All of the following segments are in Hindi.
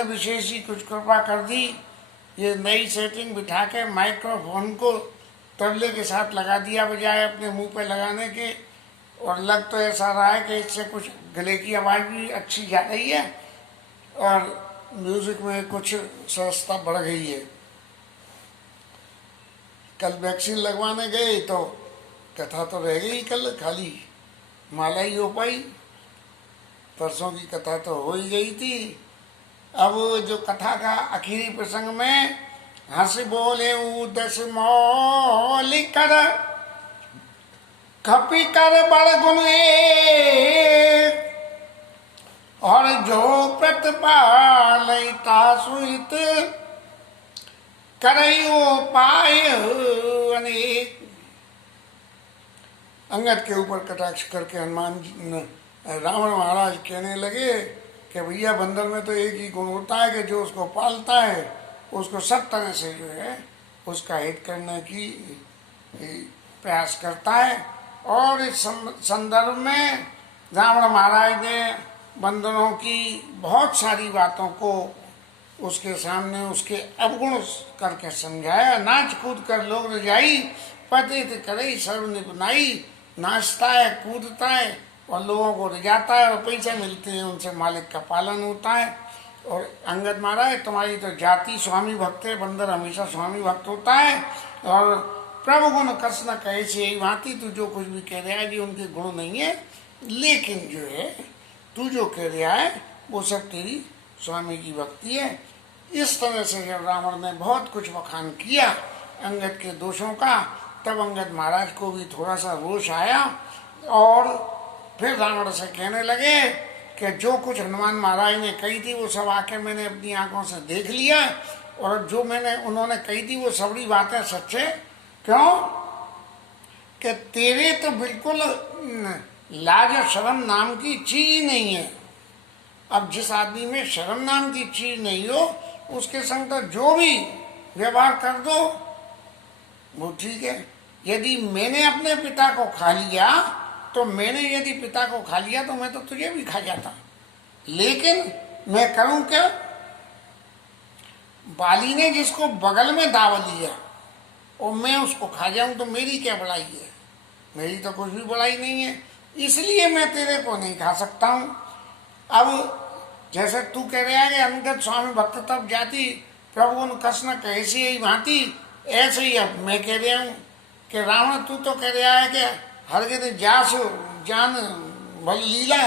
ने विशेष ही कुछ कृपा कर दी। ये नई सेटिंग बिठा के माइक्रोफोन को तबले के साथ लगा दिया बजाय अपने मुंह पे लगाने के, और लग तो ऐसा रहा है कि इससे कुछ गले की आवाज़ भी अच्छी जा रही है और म्यूज़िक में कुछ सहजता बढ़ गई है। कल वैक्सीन लगवाने गए तो कथा तो रह गई, कल खाली माला ही हो पाई। परसों की कथा तो हो ही गई थी। अब जो कथा का आखिरी प्रसंग में हंस बोले दस मौली कर खपी कर बड़ गुण और जो प्रतिपालयिता सुहित करयो पाय अनेक। अंगद के ऊपर कटाक्ष करके हनुमान जी रावण महाराज कहने लगे कि भैया बंदर में तो एक ही गुण होता है कि जो उसको पालता है उसको सब तरह से जो है उसका हित करने की प्रयास करता है। और इस संदर्भ में रावण महाराज ने बंदरों की बहुत सारी बातों को उसके सामने उसके अवगुण करके समझाया। नाच कूद कर लोग रजाई पतित करे सर्व निपुनाई। नाचता है, कूदता है और लोगों को रिझाता है और पैसे मिलते हैं, उनसे मालिक का पालन होता है। और अंगद महाराज तुम्हारी तो जाति स्वामी भक्त है, बंदर हमेशा स्वामी भक्त होता है। और प्रभु गुण कस न कहे से यही भांति तू जो कुछ भी कह रहा है जी उनके गुण नहीं है, लेकिन जो है तू जो कह रहा है वो सब तेरी स्वामी की भक्ति है। इस तरह से जब रावण ने बहुत कुछ बखान किया अंगद के दोषों का, तब अंगद महाराज को भी थोड़ा सा रोष आया और फिर रावण से कहने लगे कि जो कुछ हनुमान महाराज ने कही थी वो सब आके मैंने अपनी आंखों से देख लिया, और जो मैंने उन्होंने कही थी वो सभी बातें सच है। क्यों कि तेरे तो बिल्कुल लाज और शर्म नाम की चीज ही नहीं है। अब जिस आदमी में शर्म नाम की चीज नहीं हो उसके संग तो जो भी व्यवहार कर दो वो ठीक है। यदि मैंने अपने पिता को खा लिया तो मैंने यदि पिता को खा लिया तो मैं तो तुझे भी खा जाता, लेकिन मैं करूं क्या? बाली ने जिसको बगल में दाव लिया और मैं उसको खा जाऊं तो मेरी क्या बड़ाई है? मेरी तो कुछ भी बड़ाई नहीं है, इसलिए मैं तेरे को नहीं खा सकता हूं। अब जैसे तू कह रहा है कि अंगद स्वामी भक्त तब जाति प्रभु उन कसन कैसी यही भांति, ऐसे ही अब मैं कह रहा हूं कि रावण तू तो कह रहा है कि हरगिज जास जान बल लीला,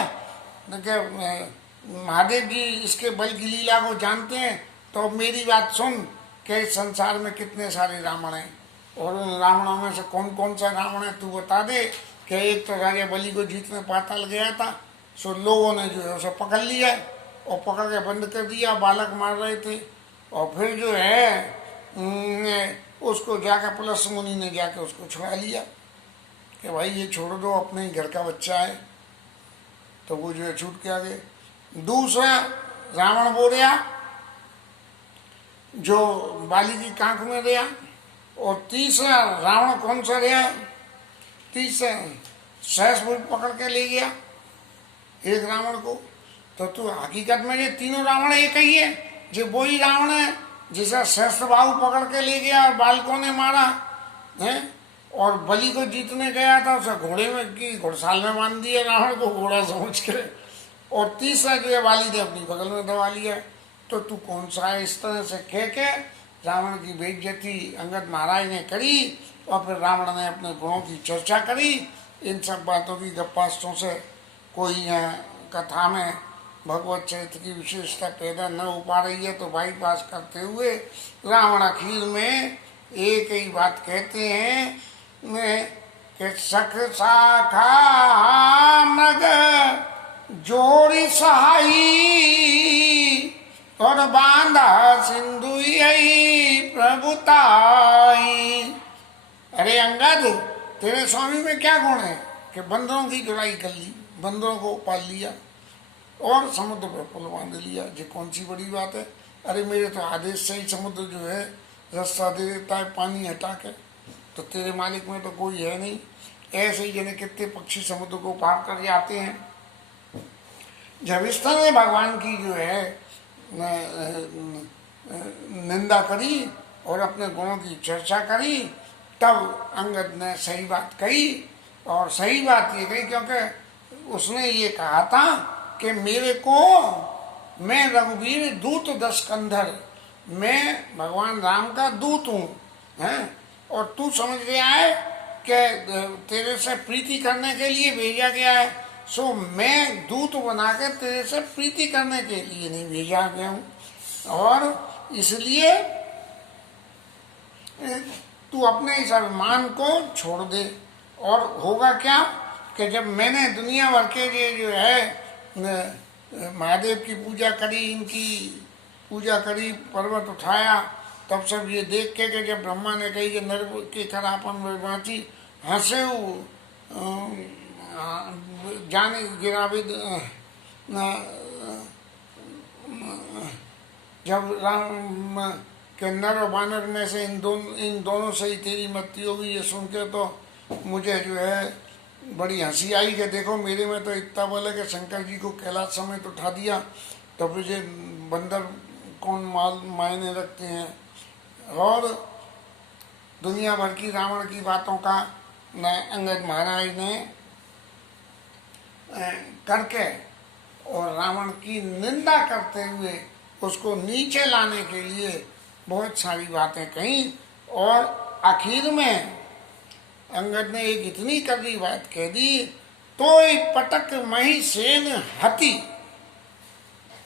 महादेव जी इसके बल की लीला को जानते हैं। तो मेरी बात सुन कि संसार में कितने सारे रावण हैं और उन रावणों में से कौन कौन सा रावण है तू बता दे। कि एक तो राजा बलि को जीतने पाताल गया था, सो लोगों ने जो है उसे पकड़ लिया और पकड़ के बंद कर दिया, बालक मार रहे थे। और फिर जो है उसको जाकर पुलस मुनि ने जाके उसको छुड़ा लिया कि भाई ये छोड़ दो, अपने ही घर का बच्चा है। तो वो जो है छूट के आ गए। दूसरा रावण वो रहा जो बाली की कांख में रहा, और तीसरा रावण कौन सा रहा? तीसरा सहसपुर पकड़ के ले गया एक रावण को। तो हकीकत में ये तीनों रावण एक ही है, जो वही रावण है जिसे सहस्त्रबाहु पकड़ के ले गया और बालकों ने मारा है। और बलि को जीतने गया था, उसे घोड़े में की घोड़साल में बांध दिया रावण को घोड़ा समझ के। और तीसरा जो है बाली ने अपनी बगल में दबा लिया। तो तू कौन सा है? इस तरह से कह के रावण की बेइज्जती अंगद महाराज ने करी और फिर रावण ने अपने गुणों की चर्चा करी। इन सब बातों की गप्पास्तों से कोई कथा में भगवत चरित्र की विशेषता पैदा न हो पा रही है, तो बाईपास करते हुए रावण आखिर में एक ही बात कहते हैं कि सख शाखा मृग जोड़ी सहाई और बांधा सिंधु प्रभुताई। अरे अंगद, तेरे स्वामी में क्या गुण है कि बंदरों की जुड़ाई कर ली, बंदरों को पाल लिया और समुद्र पर पुल बांध लिया, ये कौन सी बड़ी बात है? अरे मेरे तो आदेश से ही समुद्र जो है रास्ता दे देता है पानी हटा के, तो तेरे मालिक में तो कोई है नहीं। ऐसे ही जने कितने पक्षी समुद्र को पार कर जाते हैं। जब इस तरह भगवान की जो है निंदा करी और अपने गुणों की चर्चा करी, तब अंगद ने सही बात कही। और सही बात ये कही क्योंकि उसने ये कहा था कि मेरे को, मैं रघुवीर दूत दस कंधर, मैं भगवान राम का दूत हूँ, हैं, और तू समझ रहा है कि तेरे से प्रीति करने के लिए भेजा गया है। सो मैं दूत बना के तेरे से प्रीति करने के लिए नहीं भेजा गया हूँ, और इसलिए तू अपने इस अभिमान को छोड़ दे। और होगा क्या कि जब मैंने दुनिया भर के ये जो है महादेव की पूजा करी, इनकी पूजा करी, पर्वत उठाया, तब सब ये देख के कि जब ब्रह्मा ने कही कि नर के करापन बाँची हंसे जाने गिराविद, जब राम के नर और बानर में से इन दोनों से ही तेरी मृत्यु होगी, ये सुन के तो मुझे जो है बड़ी हंसी आई कि देखो मेरे में तो इतना बल है कि शंकर जी को कैलाश समेत उठा दिया, तो फिर ये बंदर कौन मायने रखते हैं। और दुनिया भर की रावण की बातों का अंगद महाराज ने करके और रावण की निंदा करते हुए उसको नीचे लाने के लिए बहुत सारी बातें कही। और आखिर में अंगद ने एक इतनी कड़वी बात कह दी, तो पटक मही सेन हति,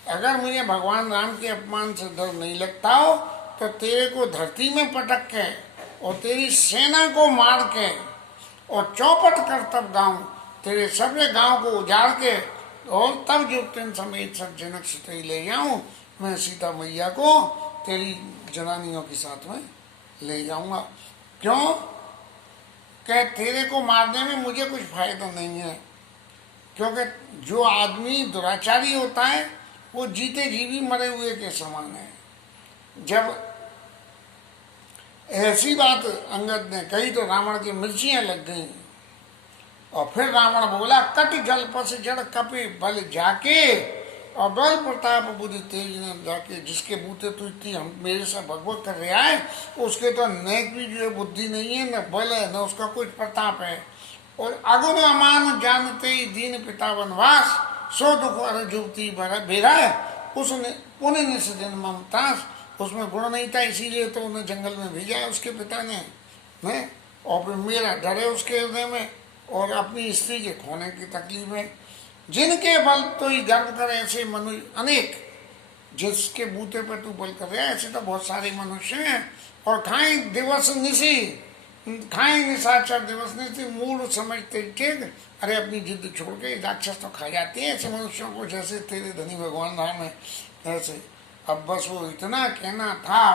अगर मुझे भगवान राम के अपमान से डर नहीं लगता हो तो तेरे को धरती में पटक के और तेरी सेना को मार के और चौपट कर तब गाँव, तेरे सभी गांव को उजाड़ के, और तब जो तेन समेत सब जनक सुतई ले जाऊं, मैं सीता मैया को तेरी जनानियों के साथ में ले जाऊंगा। क्यों? कि तेरे को मारने में मुझे कुछ फायदा नहीं है, क्योंकि जो आदमी दुराचारी होता है वो जीते जी भी मरे हुए के समान है। जब ऐसी बात अंगद ने कही तो रावण की मिर्चियां लग गईं, और फिर रावण बोला, कट जल पस जड़ कपि बल जाके, और बल प्रताप बुद्धि तेज ने जाके, जिसके बूते तू इतनी हम मेरे से भगवत कर रहा है, उसके तो नेक भी जो है बुद्धि नहीं है, न बल है, न उसका कुछ प्रताप है। और अगुण अमान जानते ही दीन पिता वनवास, सो दुख अर जुवती बेरा है, उसने पुण्य निषेधन ममतास, उसमें गुण नहीं था इसीलिए तो उन्हें जंगल में भेजा है उसके पिता ने, और फिर मेरा डर है उसके हृदय में, और अपनी स्त्री के खोने की तकलीफ है। जिनके बल तो ही गर्व करे ऐसे मनुष्य अनेक, जिसके बूते पर तू बल कर रहा है ऐसे तो बहुत सारे मनुष्य हैं। और खाएं दिवस निशी, खाएं निशाचर दिवस निशी, मूल समझते ठीक, अरे अपनी जिद छोड़ के राक्षस तो खा जाते हैं ऐसे मनुष्यों को, जैसे तेरे धनी भगवान राम है ऐसे। अब बस वो इतना कहना था,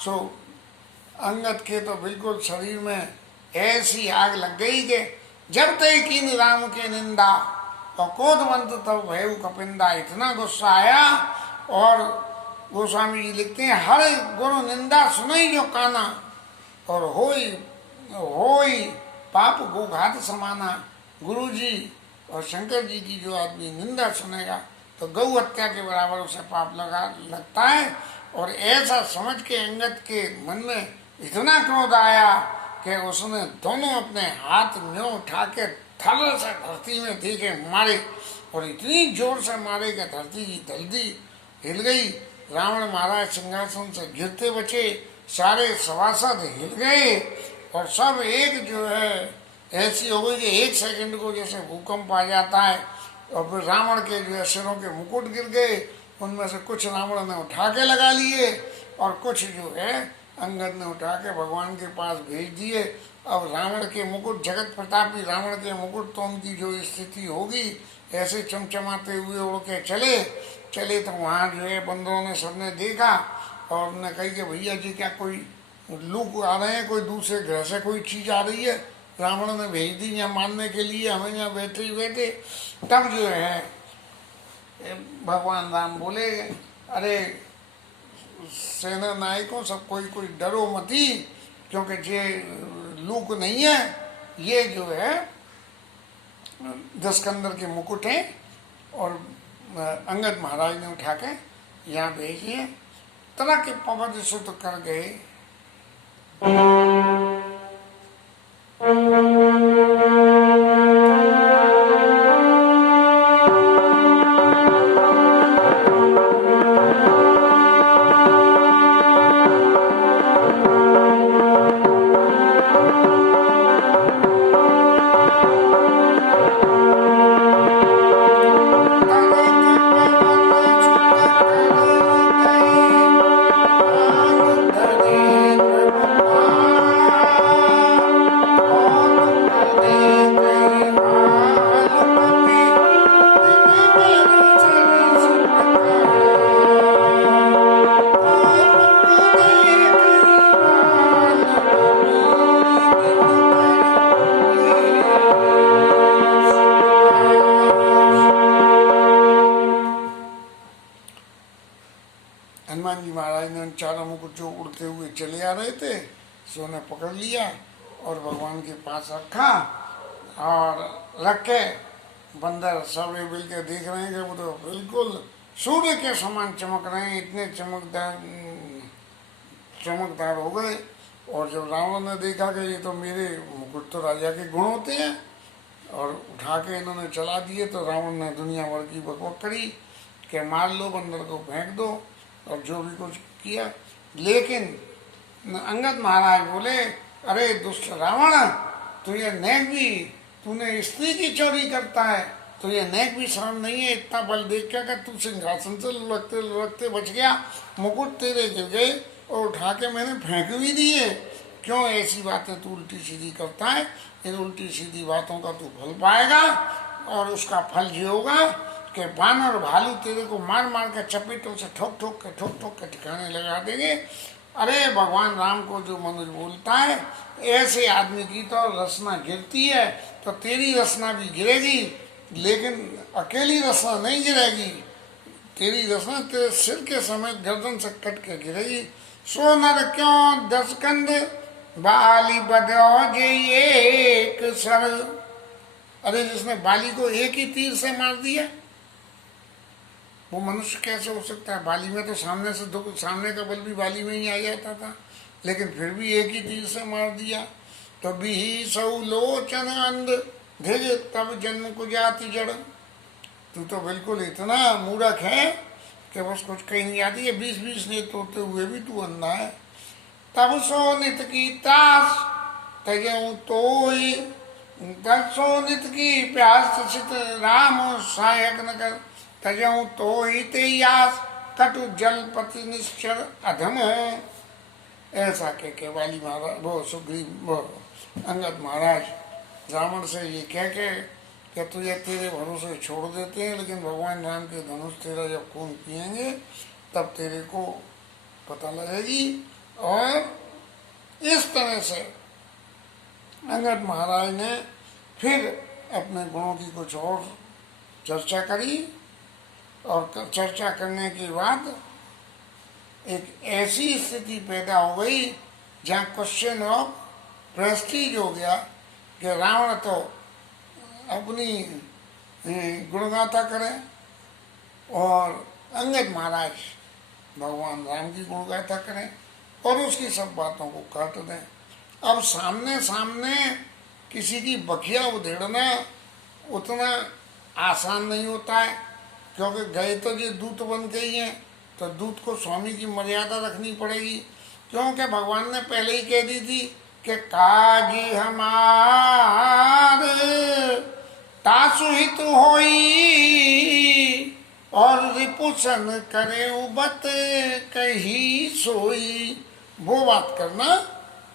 सो अंगद के तो बिल्कुल शरीर में ऐसी आग लग गई कि जब तय कीन राम के निंदा और क्रोधवंत तब भयउ कपिंदा, इतना गुस्सा आया। और गोस्वामी जी लिखते हैं, हर गुरु निंदा सुनई जो काना, और होई पाप गोघात समाना। गुरु जी और शंकर जी की जो आदमी निंदा सुनेगा तो गौ हत्या के बराबर उसे पाप लगता है। और ऐसा समझ के अंगद के मन में इतना क्रोध आया कि उसने दोनों अपने हाथ में उठा के थल से धरती में दे के मारे, और इतनी जोर से मारे कि धरती की दलदी हिल गई। रावण महाराज सिंहासन से गिरते बचे, सारे सभासद हिल गए, और सब एक जो है ऐसी हो गई कि एक सेकंड को जैसे भूकंप आ जाता है। और फिर रावण के जो है सिरों के मुकुट गिर गए, उनमें से कुछ रावण ने उठा के लगा लिए, और कुछ जो है अंगद ने उठा के भगवान के पास भेज दिए। अब रावण के मुकुट, जगत प्रतापी रावण के मुकुट, तो उनकी जो स्थिति होगी ऐसे चमचमाते हुए उड़ के चले तो वहाँ जो है बंदरों ने सबने देखा, और उन्होंने कही कि भैया जी क्या कोई लोग आ रहे हैं, कोई दूसरे ग्रह से कोई चीज़ आ रही है, रावण ने भेज दी यहाँ मारने के लिए, हमें यहाँ बैठे ही बैठे। तब जो है भगवान राम बोले, अरे सेना नायकों सब कोई डरो मती, क्योंकि ये लूक नहीं है, ये जो है दसकंदर के मुकुट हैं। और अंगद महाराज ने उठा के यहाँ भेजिए। तरह के पवद सुत कर गए। हनुमान जी महाराज ने उन चारों मुकुट जो उड़ते हुए चले आ रहे थे सो उन्हें पकड़ लिया और भगवान के पास रखा और रख के बंदर सब मिल के देख रहे हैं कि वो तो बिल्कुल सूर्य के समान चमक रहे हैं, इतने चमकदार हो गए। और जब रावण ने देखा कि ये तो मेरे मुकुट तो राजा के गुण होते हैं और उठा के इन्होंने चला दिए, तो रावण ने दुनिया भर की बकबक करी कि मार लो, बंदर को फेंक दो और जो भी कुछ किया। लेकिन अंगद महाराज बोले, अरे दुष्ट रावण, तुझे नेक भी, तूने स्त्री की चोरी करता है, तुझे नेक भी शर्म नहीं है। इतना बल देख क्या कर तू सिंहासन से लुढ़कते लुढ़कते बच गया, मुकुट तेरे गिर गए और उठा के मैंने फेंक भी दिए। क्यों ऐसी बातें तू उल्टी सीधी करता है? इन उल्टी सीधी बातों का तू फल पाएगा और उसका फल ये होगा कि बानर और भालू तेरे को मार मार के चपेटों से ठोक ठोक के ठिकाने लगा देंगे। अरे भगवान राम को जो मनुष्य बोलता है, ऐसे आदमी की तो रसना गिरती है, तो तेरी रसना भी गिरेगी, लेकिन अकेली रसना नहीं गिरेगी, तेरी रसना तेरे सिर के समेत गर्दन से कट के गिरेगी। सो नर क्यों 10 कंद बाली बदो जे एक सर। अरे जिसने बाली को एक ही तीर से मार दिया, वो मनुष्य कैसे हो सकता है? बाली में तो सामने का बल भी बाली में ही आ जाता था, लेकिन फिर भी एक ही तीर से मार दिया। तो भी सौ लोचन अंध धिज तब जन्म को जाति जड़। तू तो बिल्कुल इतना मूर्ख है कि बस कुछ कहीं नहीं आती है। 20-20 नेत्र होते हुए भी तू अंधा है। तब सो नित की तास तजऊ तो ही, तब सो नित की प्यास सित राम सहायक न कर, तजऊ तो ही ते यास कटु जल पति निश्चर अधम। ऐसा कह के वाली महाराज वो सुग्रीव वो अंगद महाराज रावण से ये कह के कि तुझे तेरे भरोसे छोड़ देते हैं, लेकिन भगवान राम के धनुष तेरा जब खून पिएंगे तब तेरे को पता लगेगी। और इस तरह से अंगद महाराज ने फिर अपने गुणों की कुछ और चर्चा करी और चर्चा करने के बाद एक ऐसी स्थिति पैदा हो गई जहाँ क्वेश्चन ऑफ प्रेस्टीज हो गया कि रावण तो अपनी गुणगाथा करे और अंगद महाराज भगवान राम की गुणगाथा करें और उसकी सब बातों को काट दें। अब सामने सामने किसी की बखिया उधेड़ना उतना आसान नहीं होता है, क्योंकि गए तो ये दूत बन गई हैं, तो दूत को स्वामी की मर्यादा रखनी पड़ेगी। क्योंकि भगवान ने पहले ही कह दी थी कि काज हमारे तासु हित होई और रिपुसन करे उबत कही सोई। वो बात करना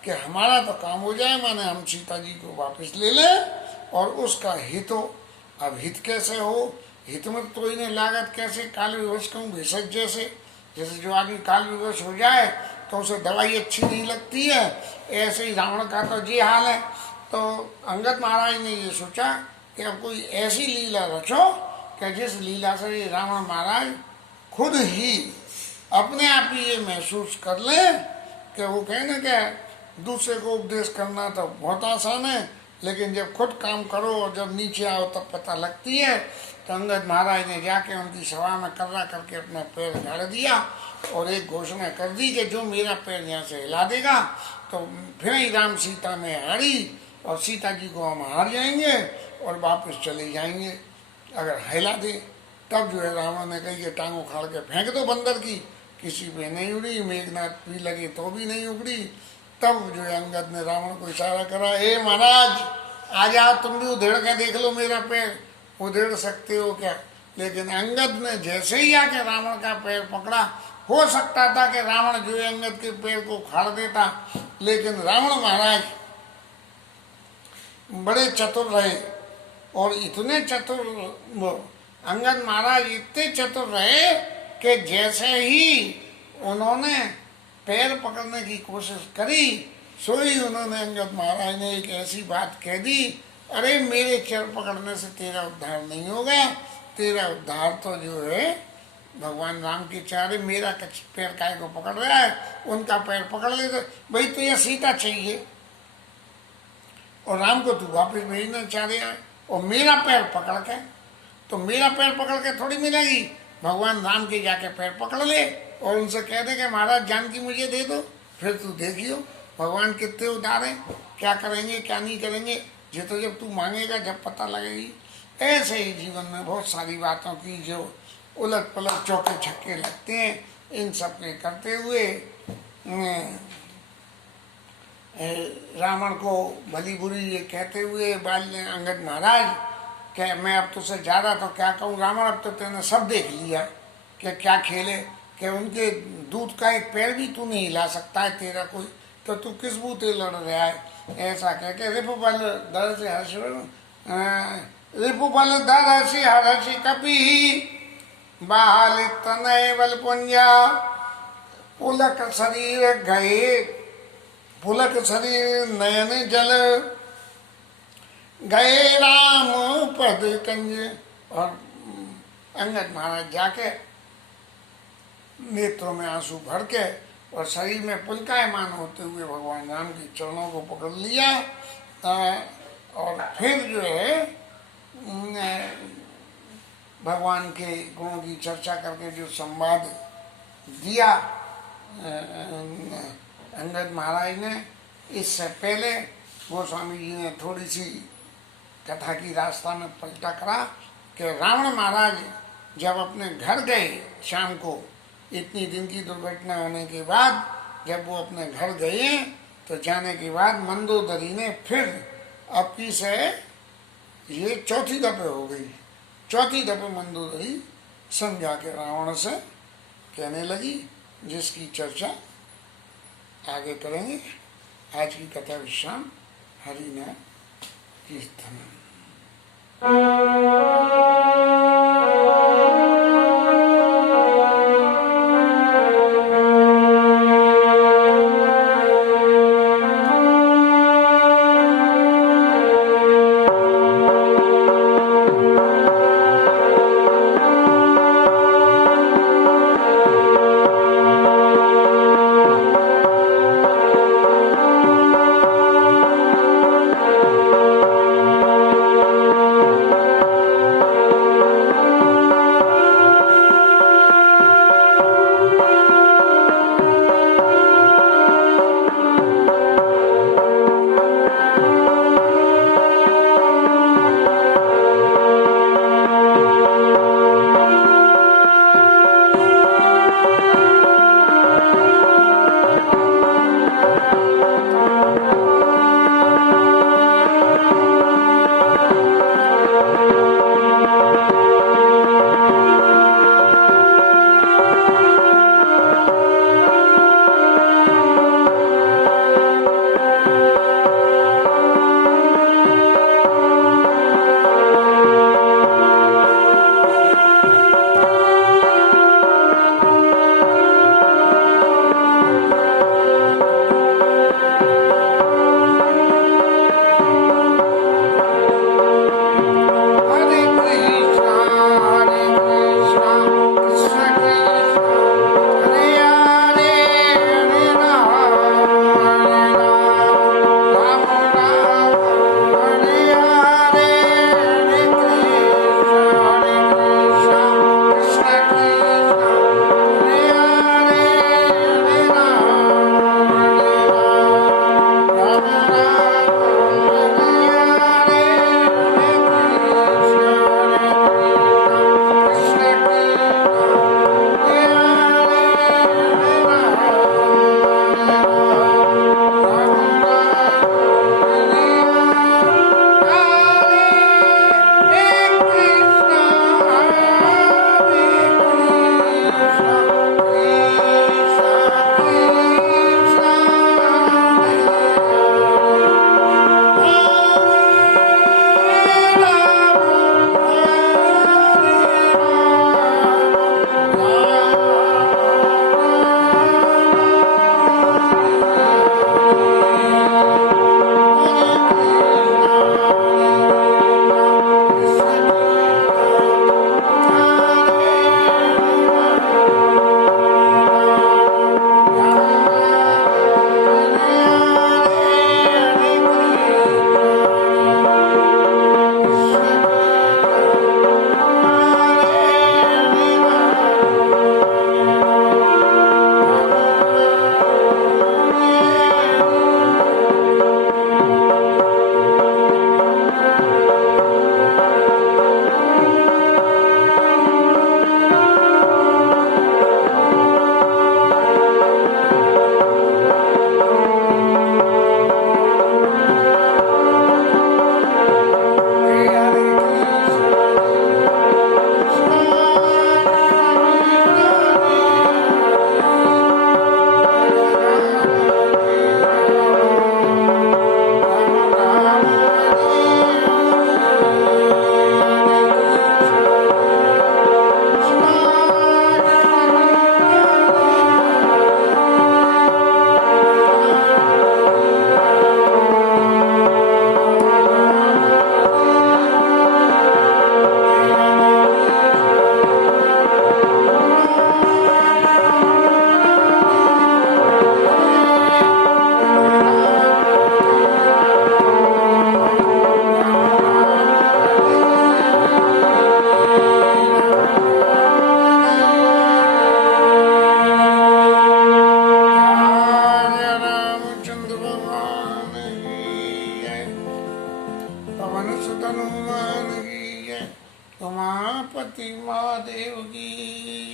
कि हमारा तो काम हो जाए, माने हम सीता जी को वापस ले लें और उसका हित हो। अब हित कैसे हो? हित में तो इन्हें लागत कैसे? काल विवश कहूँ भेषज जैसे जो आदमी काल विवश हो जाए तो उसे दवाई अच्छी नहीं लगती है, ऐसे ही रावण का तो ये हाल है। तो अंगद महाराज ने ये सोचा कि अब कोई ऐसी लीला रचो कि जिस लीला से ये रावण महाराज खुद ही अपने आप ही ये महसूस कर ले कि वो कहना कि दूसरे को उपदेश करना तो बहुत आसान है, लेकिन जब खुद काम करो और जब नीचे आओ तब पता लगती है। तो अंगद महाराज ने जाके उनकी सभा में कर्रा करके अपना पैर गाड़ दिया और एक घोषणा कर दी कि जो मेरा पैर यहाँ से हिला देगा तो फिर ही राम सीता में हारी और सीता जी को हम हार जाएंगे और वापस चले जाएंगे अगर हिला दे। तब जो है रावण ने कही कि टांग उखाड़ के फेंक दो बंदर की, किसी पे नहीं उड़ी, मेघनाथ भी लगे तो भी नहीं उगड़ी। तब जो है अंगद ने रावण को इशारा करा, ए महाराज आ जाओ तुम भी उधेड़ के देख लो मेरा पैर, उधेड़ सकते हो क्या। लेकिन अंगद ने जैसे ही आके रावण का पैर पकड़ा, हो सकता था कि रावण जो है अंगद के पैर को उखाड़ देता, लेकिन रावण महाराज बड़े चतुर रहे और इतने चतुर अंगद महाराज इतने चतुर रहे कि जैसे ही उन्होंने पैर पकड़ने की कोशिश करी सो ही उन्होंने अंगद महाराज ने एक ऐसी बात कह दी, अरे मेरे चर पकड़ने से तेरा उद्धार नहीं होगा, तेरा उद्धार तो जो है भगवान राम के चारे, मेरा पैर काय को पकड़ रहा है, उनका पैर पकड़ ले तो भाई तुझे सीता चाहिए और राम को तू वापस भेजना चाह रहा है और मेरा पैर पकड़ के, तो मेरा पैर पकड़ के थोड़ी मिलेगी, भगवान राम के जाके पैर पकड़ ले और उनसे कह दे कि महाराज जानकी मुझे दे दो, फिर तू देखियो भगवान कितने उदार हैं, क्या करेंगे क्या नहीं करेंगे, ये तो जब तू मांगेगा जब पता लगेगी। ऐसे ही जीवन में बहुत सारी बातों की जो उलट पलट चौके छक्के लगते हैं, इन सब के करते हुए रावण को भली बुरी ये कहते हुए बाल अंगद महाराज कि मैं अब तुझसे ज़्यादा तो क्या कहूँ रावण, अब तो तूने सब देख लिया कि क्या खेले, कि उनके दूध का एक पैर भी तू नहीं हिला सकता है तेरा कोई, तो तू किस बूते लड़ रहा है। ऐसा कह के रिपुबल दर से हर्ष रिपुबल दर हसी हर्षि कपि बाल तनय बल पुंजा पुलक शरीर गए, पुलक शरीर नयन जल गए राम पद कंज। और अंगद महाराज जाके नेत्रों में आंसू भर के और शरीर में पुलकायमान होते हुए भगवान राम के चरणों को पकड़ लिया और फिर जो है भगवान के गुणों की चर्चा करके जो संवाद दिया अंगद महाराज ने, इससे पहले गोस्वामी जी ने थोड़ी सी कथा की रास्ता में पलटा करा कि रावण महाराज जब अपने घर गए शाम को, इतनी दिन की दुर्घटना होने के बाद जब वो अपने घर गए तो जाने के बाद मंदोदरी ने फिर आपकी से ये चौथी दफे हो गई, चौथी दफे मंदोदरी समझा के रावण से कहने लगी, जिसकी चर्चा आगे करेंगे। आज की कथा विश्राम। हरि नाम कीर्तन।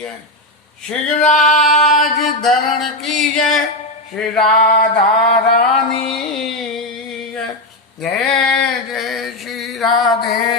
जय, श्री राज धरण की जय, श्री राधा रानी जय, जय जय श्री राधे।